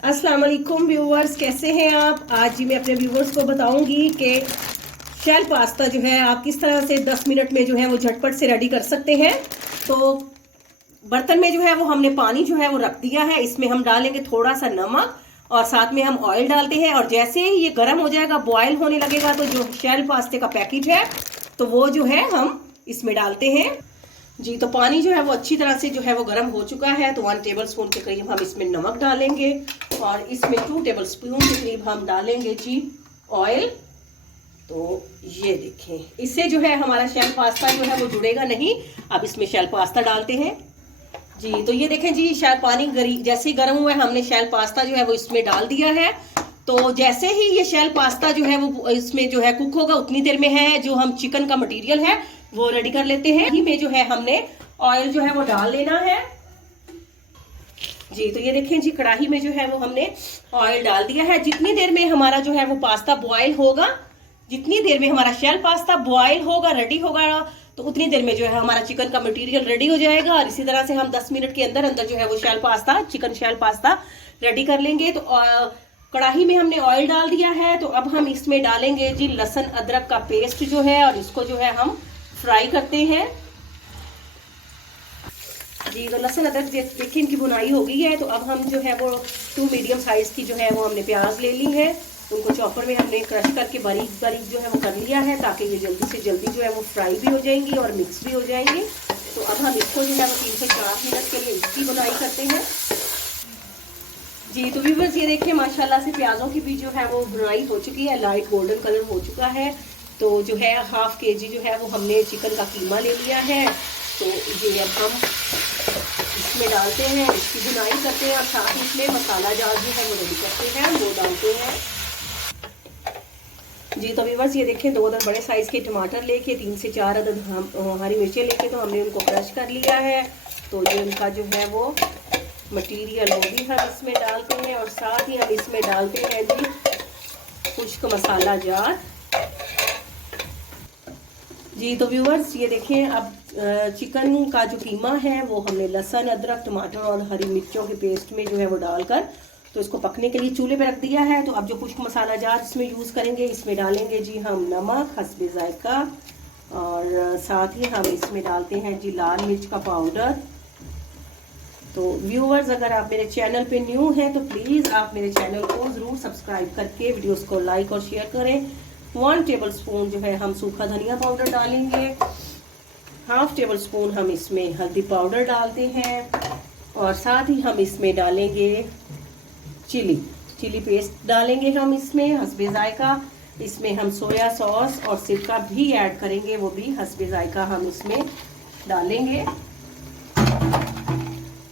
अस्सलाम वालेकुम व्यूवर्स, कैसे हैं आप। आज जी मैं अपने व्यूवर्स को बताऊंगी कि शेल पास्ता जो है आप किस तरह से 10 मिनट में जो है वो झटपट से रेडी कर सकते हैं। तो बर्तन में जो है वो हमने पानी जो है वो रख दिया है। इसमें हम डालेंगे थोड़ा सा नमक और साथ में हम ऑयल डालते हैं। और जैसे ही ये गर्म हो जाएगा, बॉयल होने लगेगा, तो जो शेल पास्ते का पैकेट है तो वो जो है हम इसमें डालते हैं जी। तो पानी जो है वो अच्छी तरह से जो है वो गर्म हो चुका है। तो 1 टेबल स्पून के करीब हम इसमें नमक डालेंगे और इसमें 2 टेबल स्पून के करीब हम डालेंगे जी ऑयल। तो ये देखें, इससे जो है हमारा शेल पास्ता जो है वो जुड़ेगा नहीं। अब इसमें शेल पास्ता डालते हैं जी। तो ये देखें जी, शायद पानी जैसे ही गर्म हुआ है, हमने शेल पास्ता जो है वो इसमें डाल दिया है। तो जैसे ही ये शेल पास्ता जो है वो इसमें जो है कुक होगा, उतनी देर में है जो हम चिकन का मटेरियल है वो रेडी कर लेते हैं। में जो है हमने ऑयल जो है वो डाल लेना है जी। तो ये देखें जी, कढ़ाई में जो है वो हमने ऑयल डाल दिया है। जितनी देर में हमारा जो है वो पास्ता बॉयल होगा, जितनी देर में हमारा शेल पास्ता बॉयल होगा, रेडी होगा, तो उतनी देर में जो है हमारा चिकन का मटेरियल रेडी हो जाएगा। और इसी तरह से हम 10 मिनट के अंदर अंदर जो है वो चिकन शेल पास्ता रेडी कर लेंगे। तो कढ़ाई में हमने ऑयल डाल दिया है। तो अब हम इसमें डालेंगे जी लहसुन अदरक का पेस्ट जो है, और इसको जो है हम फ्राई करते हैं जी। तो लहसुन अदरक देखिए इनकी भुनाई हो गई है। तो अब हम जो है वो 2 मीडियम साइज की जो है वो हमने प्याज ले ली है। उनको चॉपर में हमने क्रश करके बारीक बारीक जो है वो कर लिया है, ताकि ये जल्दी से जल्दी जो है वो फ्राई भी हो जाएंगी और मिक्स भी हो जाएंगी। तो अब हम इसको जो है वो 3 से 4 मिनट के लिए इसकी बुनाई करते हैं जी। तो व्यूअर्स ये देखिए, माशाल्लाह से प्याजों की भी जो है वो बुनाई हो चुकी है, लाइट गोल्डन कलर हो चुका है। तो जो है 1/2 kg जो है वो हमने चिकन का कीमा ले लिया है। तो ये अब हम इसमें डालते हैं, इसकी बुनाई करते हैं और साथ ही इसमें मसाला जार जो है वो रेडी करते हैं, वो डालते हैं जी। तो व्यूअर्स ये देखें, 2 अदद बड़े साइज के टमाटर लेके 3 से 4 अदद हरी मिर्चें लेके तो हमने उनको क्रश कर लिया है। तो ये उनका जो है वो मटेरियल वो भी हम इसमें डालते हैं और साथ ही हम इसमें डालते हैं जी खुश्क मसाला जार जी। तो व्यूअर्स ये देखें, अब चिकन का जो कीमा है वो हमने लहसुन अदरक टमाटर और हरी मिर्चों के पेस्ट में जो है वो डालकर तो इसको पकने के लिए चूल्हे पे रख दिया है। तो अब जो खुश्क मसाला जार इसमें यूज़ करेंगे, इसमें डालेंगे जी हम नमक हस्बे जायका, और साथ ही हम इसमें डालते हैं जी लाल मिर्च का पाउडर। तो व्यूअर्स, अगर आप मेरे चैनल पे न्यू हैं तो प्लीज़ आप मेरे चैनल को ज़रूर सब्सक्राइब करके वीडियोस को लाइक और शेयर करें। 1 टेबल स्पून जो है हम सूखा धनिया पाउडर डालेंगे। 1/2 टेबल स्पून हम इसमें हल्दी पाउडर डालते हैं और साथ ही हम इसमें डालेंगे चिली पेस्ट डालेंगे हम इसमें हस्बे जायका। इसमें हम सोया सॉस और सिरका भी ऐड करेंगे, वो भी हस्बे जायका हम इसमें डालेंगे।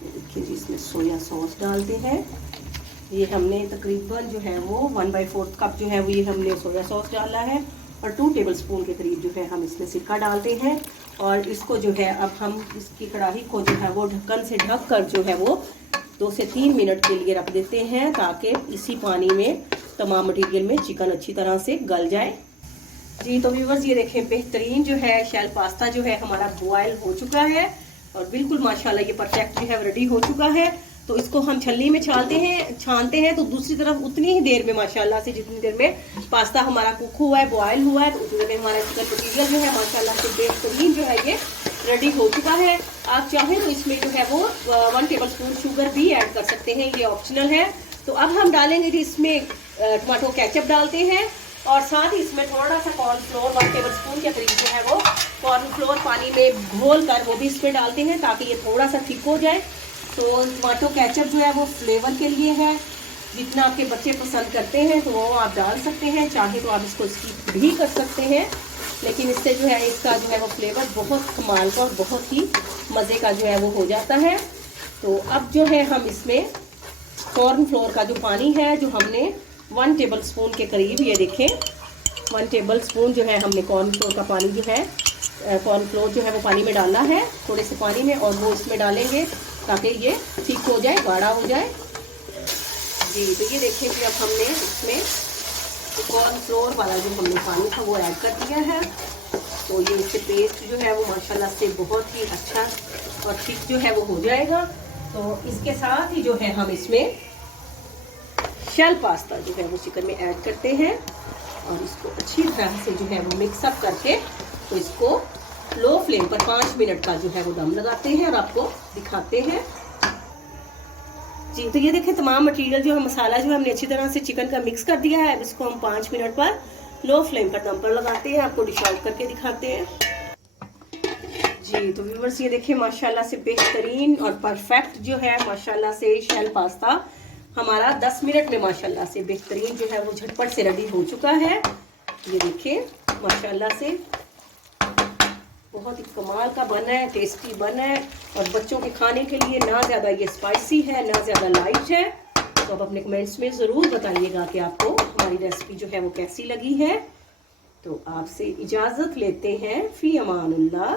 देखिए जी, इसमें सोया सॉस डालते हैं। ये हमने तकरीबन जो है वो 1/4 कप जो है वो ये हमने सोया सॉस डाला है और 2 टेबल स्पून के करीब जो है हम इसमें सिरका डालते हैं। और इसको जो है अब हम इसकी कढ़ाई को जो है वो ढक्कन से ढक कर जो है वो 2 से 3 मिनट के लिए रख देते हैं, ताकि इसी पानी में तमाम मटेरियल में चिकन अच्छी तरह से गल जाए जी। तो व्यूअर्स ये देखें, बेहतरीन जो है शेल पास्ता जो है हमारा बॉयल हो चुका है और बिल्कुल माशाल्लाह ये परफेक्ट जो है रेडी हो चुका है। तो इसको हम छलनी में छानते हैं तो दूसरी तरफ उतनी ही देर में माशाल्लाह से जितनी देर में पास्ता हमारा कुक हुआ है, बॉयल हुआ है, तो उतनी देर में हमारा चिकन मटीरियल जो है माशाल्लाह से बेहतरीन जो है ये रेडी हो चुका है। आप चाहें तो इसमें जो है वो 1 टेबल स्पून शुगर भी ऐड कर सकते हैं, ये ऑप्शनल है। तो अब हम डालेंगे जी इसमें टमाटो केचप डालते हैं और साथ ही इसमें थोड़ा सा कॉर्नफ्लोर 1 टेबल स्पून के करीब जो है वो कॉर्नफ्लोर पानी में घोल कर वो भी इसमें डालते हैं, ताकि ये थोड़ा सा थिक हो जाए। तो टमाटो केचप जो है वो फ्लेवर के लिए है, जितना आपके बच्चे पसंद करते हैं तो वो आप डाल सकते हैं, चाहे तो आप इसको स्किप भी कर सकते हैं, लेकिन इससे जो है इसका जो है वो फ्लेवर बहुत कमाल का और बहुत ही मज़े का जो है वो हो जाता है। तो अब जो है हम इसमें कॉर्नफ्लोर का जो पानी है जो हमने 1 टेबल स्पून के करीब, ये देखें 1 टेबल स्पून जो है हमने कॉर्नफ्लोर का पानी जो है कॉर्नफ्लोर जो है वो पानी में डालना है, थोड़े से पानी में, और वो इसमें डालेंगे ताकि ये थिक हो जाए, गाढ़ा हो जाए जी। तो ये देखें कि अब हमने इसमें कॉर्नफ्लोर वाला जो हमने पानी था वो ऐड कर दिया है। तो ये इससे पेस्ट जो है वो माशाल्लाह से बहुत ही अच्छा और थिक जो है वो हो जाएगा। तो इसके साथ ही जो है हम इसमें शेल पास्ता जो है वो चिकन में ऐड करते हैं और इसको अच्छी तरह से जो है वो मिक्सअप करके तो इसको लो फ्लेम पर 5 मिनट का जो है वो दम लगाते हैं और आपको दिखाते हैं जी। तो ये देखें तमाम मटेरियल जो है मसाला जो है हमने अच्छी तरह से चिकन का मिक्स कर दिया है। अब इसको हम 5 मिनट पर लो फ्लेम पर दम पर लगाते हैं, आपको डिश आउट करके दिखाते हैं जी। तो व्यूअर्स ये देखिए माशाल्लाह से बेहतरीन और परफेक्ट जो है माशाल्लाह से शेल पास्ता हमारा 10 मिनट में माशाल्लाह से बेहतरीन जो है वो झटपट से रेडी हो चुका है। ये देखिए माशाल्लाह से बहुत ही कमाल का बना है, टेस्टी बना है और बच्चों के खाने के लिए ना ज़्यादा ये स्पाइसी है ना ज़्यादा लाइट है। तो आप अपने कमेंट्स में ज़रूर बताइएगा कि आपको हमारी रेसिपी जो है वो कैसी लगी है। तो आपसे इजाज़त लेते हैं, फ़ी अमानुल्लाह।